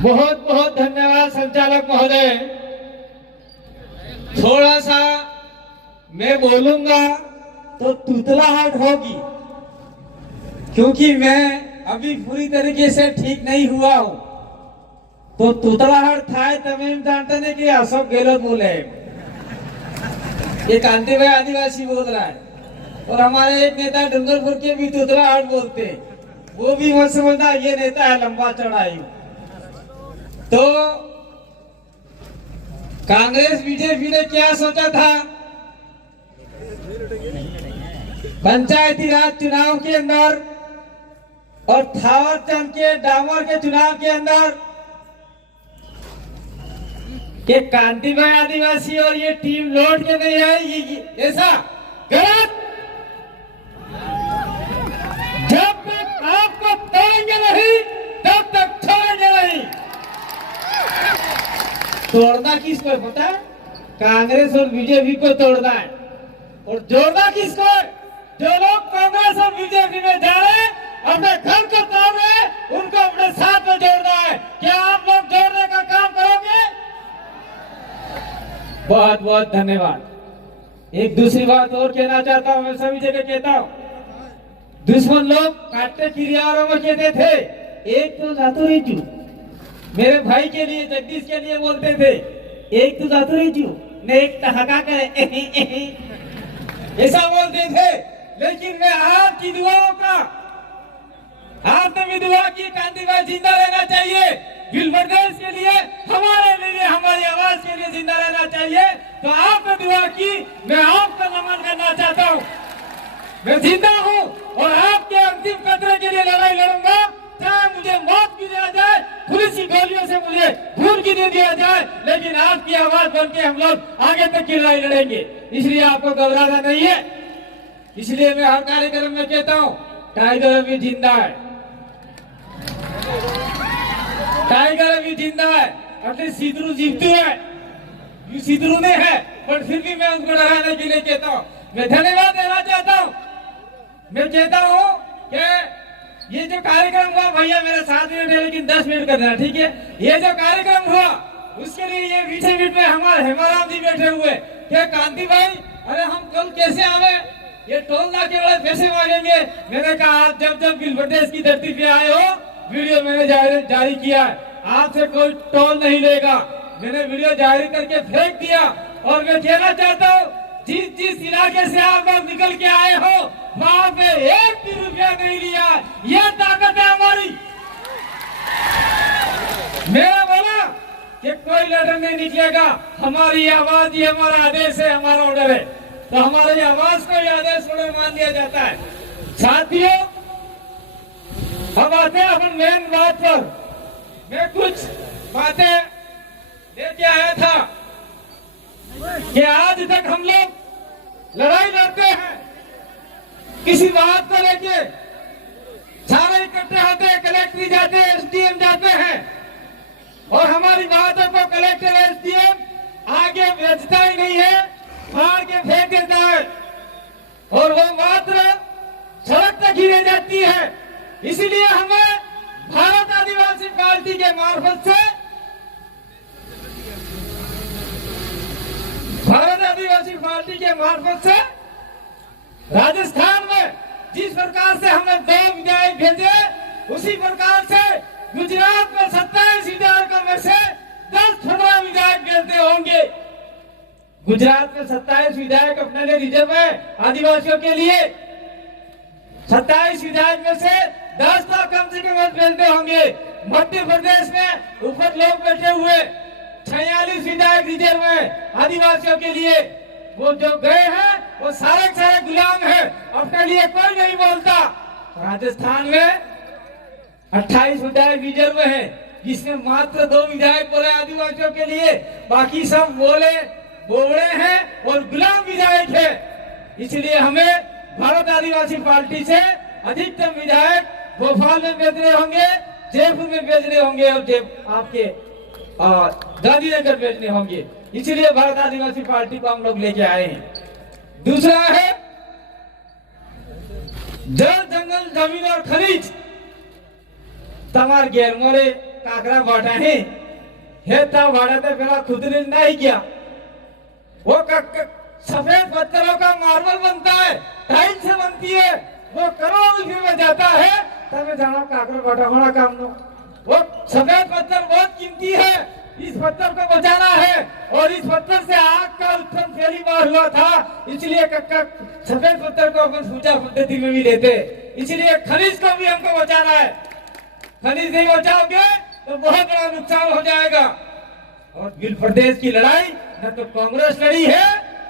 बहुत बहुत धन्यवाद संचालक महोदय। थोड़ा सा मैं बोलूंगा तो तुतलाहट होगी, क्योंकि मैं अभी पूरी तरीके से ठीक नहीं हुआ हूं। तो तुतलाहट था तमीम जानते ने कि अशोक गहलोत बोले, ये कांति भाई आदिवासी बोल रहा है, और हमारे एक नेता डूंगरपुर के भी तुतलाहट बोलते हैं, वो भी मत समझना ये नेता है लंबा चढ़ाई। तो कांग्रेस बीजेपी ने क्या सोचा था, पंचायती राज चुनाव के अंदर और थावर चंद के डामर के चुनाव के अंदर ये कांति भाई आदिवासी और ये टीम लौट के नहीं आएगी, ऐसा गलत। जब तक आपको तोड़ेंगे नहीं तब तक छोड़ेंगे नहीं। तोड़ना किसको है पता है? कांग्रेस और बीजेपी को तोड़ना है, और जोड़ना किसको है? जो लोग कांग्रेस और बीजेपी में जा रहे हैं, अपने घर को तोड़ रहे हैं, उनको अपने साथ में जोड़ना है। क्या आप लोग जोड़ने का काम करोगे? बहुत बहुत धन्यवाद। एक दूसरी बात और कहना चाहता हूं, मैं सभी जगह कहता हूं, दुश्मन लोग काटते किरियारों में कहते थे एक तो जातुरी जू, मेरे भाई के लिए जगदीश के लिए बोलते थे एक तो जातुरी जू ने एक टहका करे ऐसा बोलते थे। लेकिन मैं आपकी दुआओं का, आपने भी दुआ की कांति भाई जिंदा रहना चाहिए, प्रदेश के लिए, हमारे लिए, हमारी आवाज के लिए जिंदा रहना चाहिए। तो आपने दुआ की, मैं आपका नमन करना चाहता हूँ। मैं जिंदा हूँ और आपके अंतिम कतरे के लिए लड़ाई लड़ूंगा, चाहे मुझे मौत की दिया जाए, पुलिस की गोलियों से मुझे खून की दे दिया जाए, लेकिन आपकी आवाज बन के हम लोग आगे तक की लड़ाई लड़ेंगे। इसलिए आपको घबराना नहीं है। इसलिए मैं हर कार्यक्रम में कहता हूँ टाइगर अभी जिंदा है, टाइगर अभी जिंदा है, अपने सीधरू जीतू है, यू सीधरू ने है, पर फिर भी मैं उनको डराने के लिए कहता हूँ। मैं धन्यवाद देना चाहता हूँ। मैं कहता हूँ कि ये जो कार्यक्रम हुआ, भैया मेरे 7 मिनट है लेकिन 10 मिनट कर देना, ठीक है? ये जो कार्यक्रम हुआ उसके लिए ये बीच बीच में हमारे हेमाराम जी बैठे हुए, क्या कांति भाई अरे हम कल कैसे आवे, ये टोल नाके वाले पैसे मांगेंगे। मैंने कहा आप जब जब प्रदेश की धरती पे आए हो, वीडियो मैंने जारी किया है, आपसे कोई टोल नहीं लेगा। मैंने वीडियो जारी करके फेंक दिया। और मैं कहना चाहता हूँ, जिस जिस इलाके से आप लोग निकल के आए हो, वहां पे 1 भी रुपया नहीं लिया। ये ताकत है हमारी। मेरा बोला कि कोई लेटर नहीं निकलेगा, हमारी आवाज ही हमारा आदेश है, हमारा ऑर्डर है, तो हमारी आवाज को ही आदेश ऑर्डर मान लिया जाता है। साथियों, अब आते हैं अपन मेन बात पर। मैं कुछ बातें लेके आया था कि आज तक हम लोग लड़ाई लड़ते हैं किसी बात को लेके, सारे इकट्ठे होते हैं, कलेक्टर जाते हैं, एसडीएम जाते हैं, और हमारी बातों को कलेक्टर एसडीएम आगे भेजता ही नहीं है, फाड़ के फेंक देता है, और वो मात्र सड़क तक ही रह जाती है। इसलिए हमें भारत आदिवासी पार्टी के मार्फत से, भारत आदिवासी पार्टी के मार्फत से राजस्थान में जिस प्रकार से हमने 2 विधायक भेजे, उसी प्रकार से गुजरात में 27 विधायकों में से 10-15 विधायक भेजते होंगे। गुजरात में 27 विधायक अपने लिए रिजर्व है आदिवासियों के लिए, 27 विधायक में से 10 तो कम से कम भेजते होंगे। मध्य प्रदेश में ऊपर लोग बैठे हुए 46 विधायक रिजर्व है आदिवासियों के लिए, वो जो गए हैं वो सारे सारे गुलाम हैं, अपने लिए कोई नहीं बोलता। राजस्थान में 28 विधायक रिजर्व है, जिसमें मात्र 2 विधायक बोले आदिवासियों के लिए, बाकी सब बोले बोले हैं और गुलाम विधायक है। इसलिए हमें भारत आदिवासी पार्टी से अधिकतम विधायक भोपाल में भेजने होंगे, जयपुर में भेजने होंगे, और आपके गांधीनगर भेजने होंगे। इसलिए भारत आदिवासी पार्टी को हम लोग लेके आए हैं। दूसरा है जल, जंगल, जमीन और खनिज। तमार गैर मोरे काकरा बाटा है हे तब बाटा तो पहला खुद ने नहीं किया वो सफेद पत्थरों का मार्बल बनता है, टाइल से बनती है, वो करोड़ों रुपये में जाता है, तब जाना काकरा बाटा होना काम नो। वो सफेद पत्थर बहुत कीमती है, इस पत्थर को बचाना है और इस पत्थर से आग का उत्पन्न पहली बार हुआ था, इसलिए कक्का सफेद पत्थर को अपन पूजा पद्धति में भी लेते, इसलिए खनिज को भी हमको बचाना है। खनिज नहीं बचाओगे तो बहुत बड़ा नुकसान हो जाएगा। और बिल प्रदेश की लड़ाई न तो कांग्रेस लड़ी है,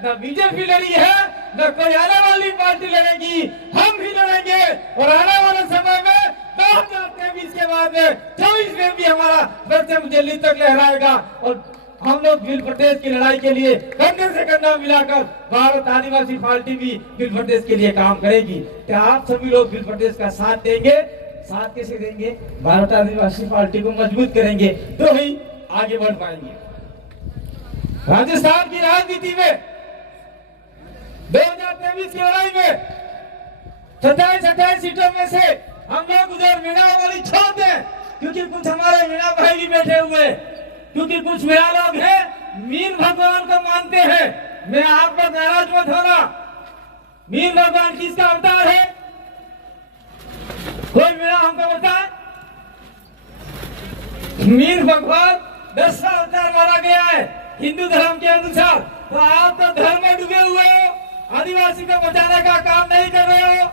न बीजेपी लड़ी है, न कोई आने वाली पार्टी लड़ेगी, हम भी लड़ेंगे। और आने वाले समय में 2023 के बाद में 24 में भी हमारा परचम दिल्ली तक लहराएगा और हम लोग बिल प्रदेश की लड़ाई के लिए कंधे से कंधा मिलाकर भारत आदिवासी पार्टी भी बिल प्रदेश के लिए काम करेगी। क्या आप सभी लोग बिल प्रदेश का साथ देंगे? साथ कैसे देंगे? भारत आदिवासी पार्टी को मजबूत करेंगे तो ही आगे बढ़ पाएंगे। राजस्थान की राजनीति में 2023 की लड़ाई में 27 सीटों में से हम लोग उधर मीणा वाली छोड़ दें, क्योंकि कुछ हमारे मीणा भाई भी बैठे हुए, क्योंकि कुछ मीणा लोग हैं मीन भगवान को मानते हैं। मैं आप पर नाराज मत होना, मीन भगवान किसका अवतार है? कोई मीणा हमको बताए? मीन भगवान 10वां अवतार माना गया है हिंदू धर्म के अनुसार। तो आप तो धर्म में डूबे हुए हो, आदिवासी को बचाने का काम नहीं कर रहे हो।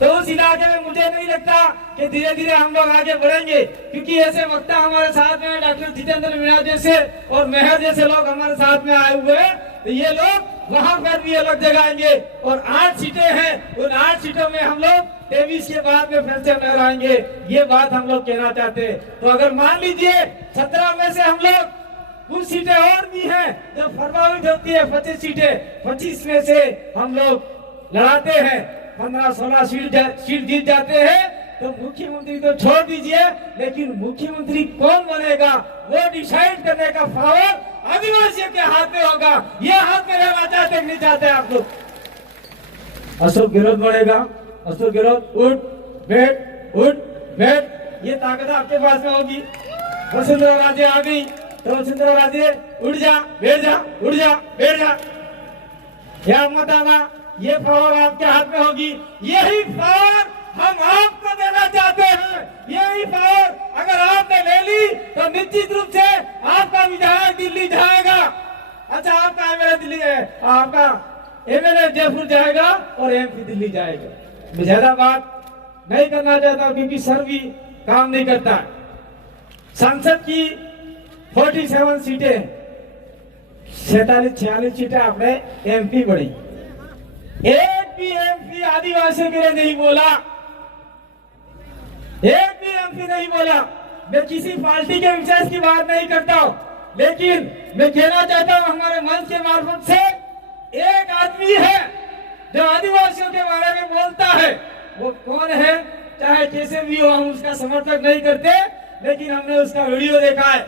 तो उस इलाके में मुझे नहीं लगता कि धीरे धीरे हम लोग आगे बढ़ेंगे, क्योंकि ऐसे वक्ता हमारे साथ में डॉक्टर जितेंद्र मीणा जैसे और मेहर जैसे लोग हमारे साथ में आए हुए हैं। तो ये लोग वहां पर भी अलग जगाएंगे और 8 सीटें हैं, उन 8 सीटों में हम लोग 23 के बाद में फिर से लहराएंगे। ये बात हम लोग कहना चाहते हैं। तो अगर मान लीजिए 17 में से हम लोग कुछ सीटें और भी हैं जो प्रभावित होती है, 25 सीटें, 25 में से हम लोग लड़ाते हैं, 15-16 सीट जीत जाते हैं, तो मुख्यमंत्री तो छोड़ दीजिए, लेकिन मुख्यमंत्री कौन बनेगा वो डिसाइड करने का पावर आदिवासियों के हाथ में होगा। ये हाथ में रहना चाहते नहीं चाहते आप लोग? अशोक गहलोत बनेगा, अशोक गहलोत उठ बैठ, ये ताकत आपके पास में होगी। वसुंधरा राजे आ गई तो वसुंधरा राजे उठ जा बैठ जा, उठ जा बैठ जा, या मत आना, ये पावर आपके हाथ में होगी। यही पावर हम आपको देना चाहते हैं। यही पावर अगर आपने ले ली तो निश्चित रूप से आपका विधायक दिल्ली जाएगा। अच्छा, आपका एमएलए दिल्ली है, आपका एमएलए जयपुर जाएगा और एमपी दिल्ली जाएगा। मैं ज्यादा बात नहीं करना चाहता क्योंकि सर भी काम नहीं करता। संसद की 47 सीटें, 47-46 सीटें आपने एमपी बढ़ी, एक भी एमपी आदिवासियों के लिए नहीं बोला, एक भी एमपी नहीं बोला। मैं किसी पार्टी के विशेष की बात नहीं करता हूं, लेकिन मैं कहना चाहता हूं हमारे मंच के मार्फत से एक आदमी है जो आदिवासियों के बारे में बोलता है। वो कौन है? चाहे कैसे भी हो, हम उसका समर्थक नहीं करते, लेकिन हमने उसका वीडियो देखा है।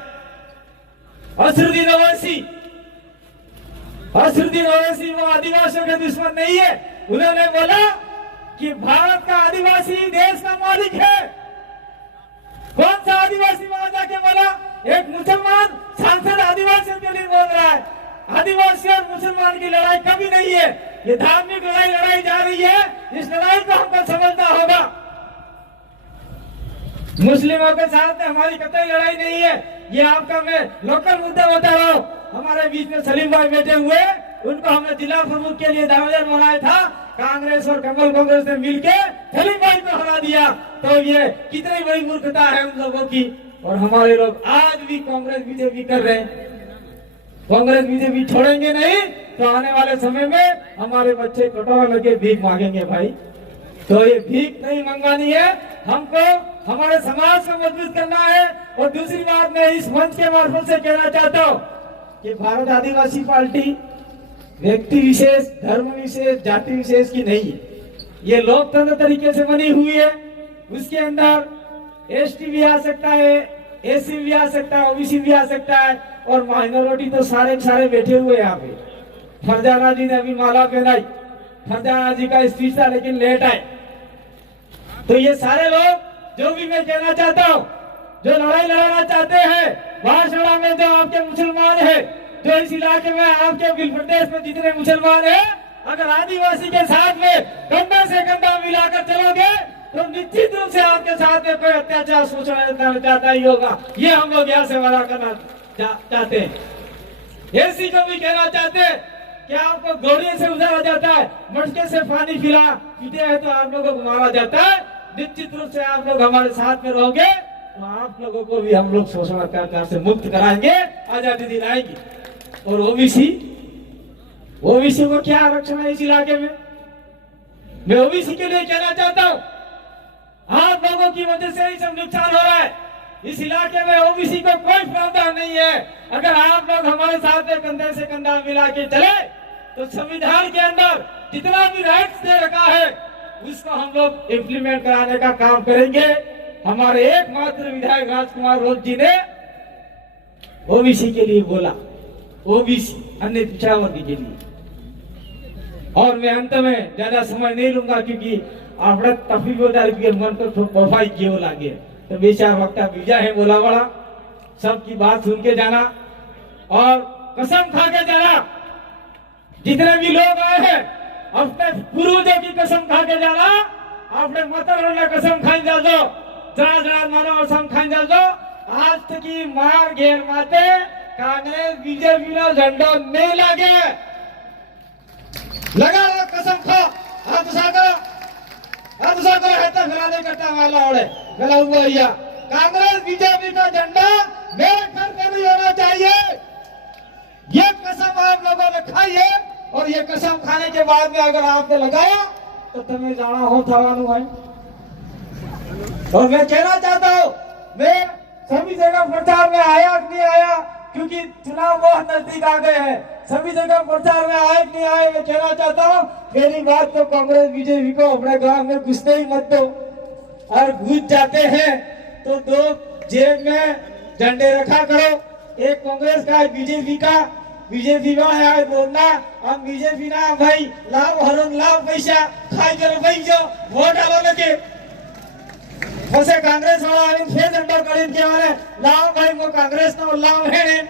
असरुद्दीन ओवैसी वो आदिवासियों के दुश्मन नहीं है। उन्होंने बोला कि भारत का आदिवासी देश का मालिक है। कौन सा आदिवासी वहां जाके बोला? एक मुसलमान सांसद आदिवासियों के लिए बोल रहा है। आदिवासी और मुसलमान की लड़ाई कभी नहीं है, ये धार्मिक लड़ाई लड़ाई जा रही है। इस लड़ाई को हमको समझना होगा। मुस्लिमों के साथ हमारी कतई लड़ाई नहीं है। ये आपका मैं लोकल मुद्दा बता रहा हूँ। हमारे बीच में सलीम भाई बैठे हुए, उनको हमने जिला प्रमुख के लिए दावेदार बनाया था। कांग्रेस और कमल कांग्रेस ने मिलके सलीम भाई को हरा दिया। तो ये कितनी बड़ी मूर्खता है उन लोगों की। और हमारे लोग आज भी कांग्रेस बीजेपी कर रहे हैं। कांग्रेस बीजेपी छोड़ेंगे नहीं तो आने वाले समय में हमारे बच्चे कटोरा लगे भीख मांगेंगे भाई। तो ये भीख नहीं मंगवानी है, हमको हमारे समाज को मजबूत करना है। और दूसरी बात मैं इस मंच के मार्फत से कहना चाहता हूँ कि भारत आदिवासी पार्टी व्यक्ति विशेष, धर्म विशेष, जाति विशेष की नहीं है। ये लोकतंत्र तरीके से बनी हुई है। उसके अंदर एसटी भी आ सकता है, एससी भी आ सकता है, ओबीसी भी आ सकता है और माइनॉरिटी तो सारे बैठे हुए यहाँ पे। फरजाना जी ने अभी माला पहनाई, फरजाना जी का स्पीच था लेकिन लेट आए। तो ये सारे लोग, जो भी मैं कहना चाहता हूँ जो लड़ाई लड़ाना चाहते हैं, बांसवाड़ा में जो आपके मुसलमान है, जो इस इलाके में आपके बिल प्रदेश में जितने मुसलमान है, अगर आदिवासी के साथ में कंधा से कंधा मिलाकर चलोगे तो निश्चित रूप से आपके साथ में कोई अत्याचार शोषण करना चाहता ही होगा। ये हम लोग यहाँ से वादा करना चाहते हैं। एसी को भी कहना चाहते हैं कि आपको घोड़े से उतारा जाता है, मटके से पानी पीते हैं तो आप लोगों को मारा जाता है। निश्चित रूप से आप लोग हमारे साथ में रहोगे तो आप लोगों को भी हम लोग शोषण अत्याचार से मुक्त कराएंगे, आजादी दिलाएंगे। और ओबीसी को क्या आरक्षण है इस इलाके में? मैं ओबीसी के लिए कहना चाहता हूँ, आप लोगों की वजह से ही सब नुकसान हो रहा है। इस इलाके में ओबीसी को कोई प्रावधान नहीं है। अगर आप लोग हमारे साथ में कंधे से कंधा मिला के चले तो संविधान के अंदर जितना भी राइट्स दे रखा है उसको हम लोग इम्प्लीमेंट कराने का काम करेंगे। हमारे एकमात्र विधायक राजकुमार रोज जी ने ओबीसी के लिए बोला, ओबीसी अन्य पिछड़ा वर्ग के लिए। और मैं अंत में ज्यादा समय नहीं लूंगा क्योंकि આપણે તફીગોદાર के मन पर प्रोफाइल क्यों लागे तो बेचार वक्ता बीजा है बोला बड़ा, सबकी बात सुन के जाना और कसम खा के जाना। जितने भी लोग आए हैं अपने पूर्वजों की कसम खा के जाना, अपने मतरों ने कसम खाई जा दो, जरा मानो और सम खाई जा दो। आज तक की मार घेर माते कांग्रेस बीजेपी ना झंडो नहीं लागे, लगा कसम खा हाथ सागर है तो फैलाने करता वाला और गला हुआ भैया। कांग्रेस बीजेपी का झंडा मेरे घर में भी होना चाहिए। ये कसम आप लोगों ने खाई है और ये कसम खाने के बाद में अगर आपने लगाया तो तुम्हें जाना हो थवानु है। और मैं कहना चाहता हूँ, मैं सभी जगह प्रचार में आया कि नहीं आया क्योंकि चुनाव बहुत नजदीक आ गए हैं, सभी जगह प्रचार में आए कि नहीं आए मैं कहना चाहता हूँ, पहली बात तो कांग्रेस बीजेपी को अपने गांव में घुसते ही मत दो। और घुस जाते हैं तो दो जेब में झंडे रखा करो, एक कांग्रेस का है बीजेपी का। बीजेपी में है बोलना हम बीजेपी ना भाई लाभ हरण लाभ पैसा खाई करो भाई जो वोट डालो लगे फसे कांग्रेस वाला फिर झंडा करीन के वाले लाभ भाई वो कांग्रेस ना लाभ है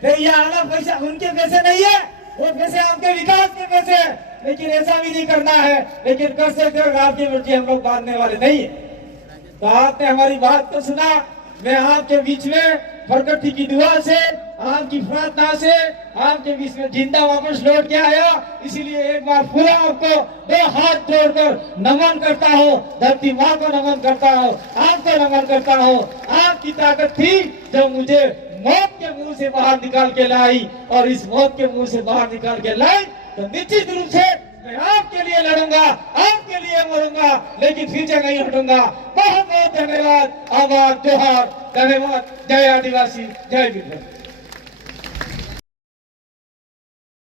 फिर ये आना पैसा उनके पैसे नहीं है, वो पैसे आपके विकास के पैसे है। लेकिन ऐसा भी नहीं करना है, लेकिन कर सकते हो आपकी मर्जी हम लोग बांधने वाले नहीं है। तो आपने हमारी बात को सुना, मैं आपके बीच में प्रकृति की दुआ से आपकी प्रार्थना से आपके बीच में जिंदा वापस लौट के आया। इसीलिए एक बार पूरा आपको दो हाथ जोड़कर नमन करता हूँ, धरती माँ को नमन करता हूँ, आपको नमन करता हूँ। आपकी ताकत थी जो मुझे मौत के मुंह से बाहर निकाल के लाई और इस मौत के मुंह से बाहर निकाल के लाई तो निश्चित रूप से मैं आपके लिए लड़ूंगा, आपके लिए मरूंगा, लेकिन पीछे नहीं हटूंगा। बहुत बहुत धन्यवाद। आभार, जोहार, धन्यवाद। जय आदिवासी, जय विद्यार्थी।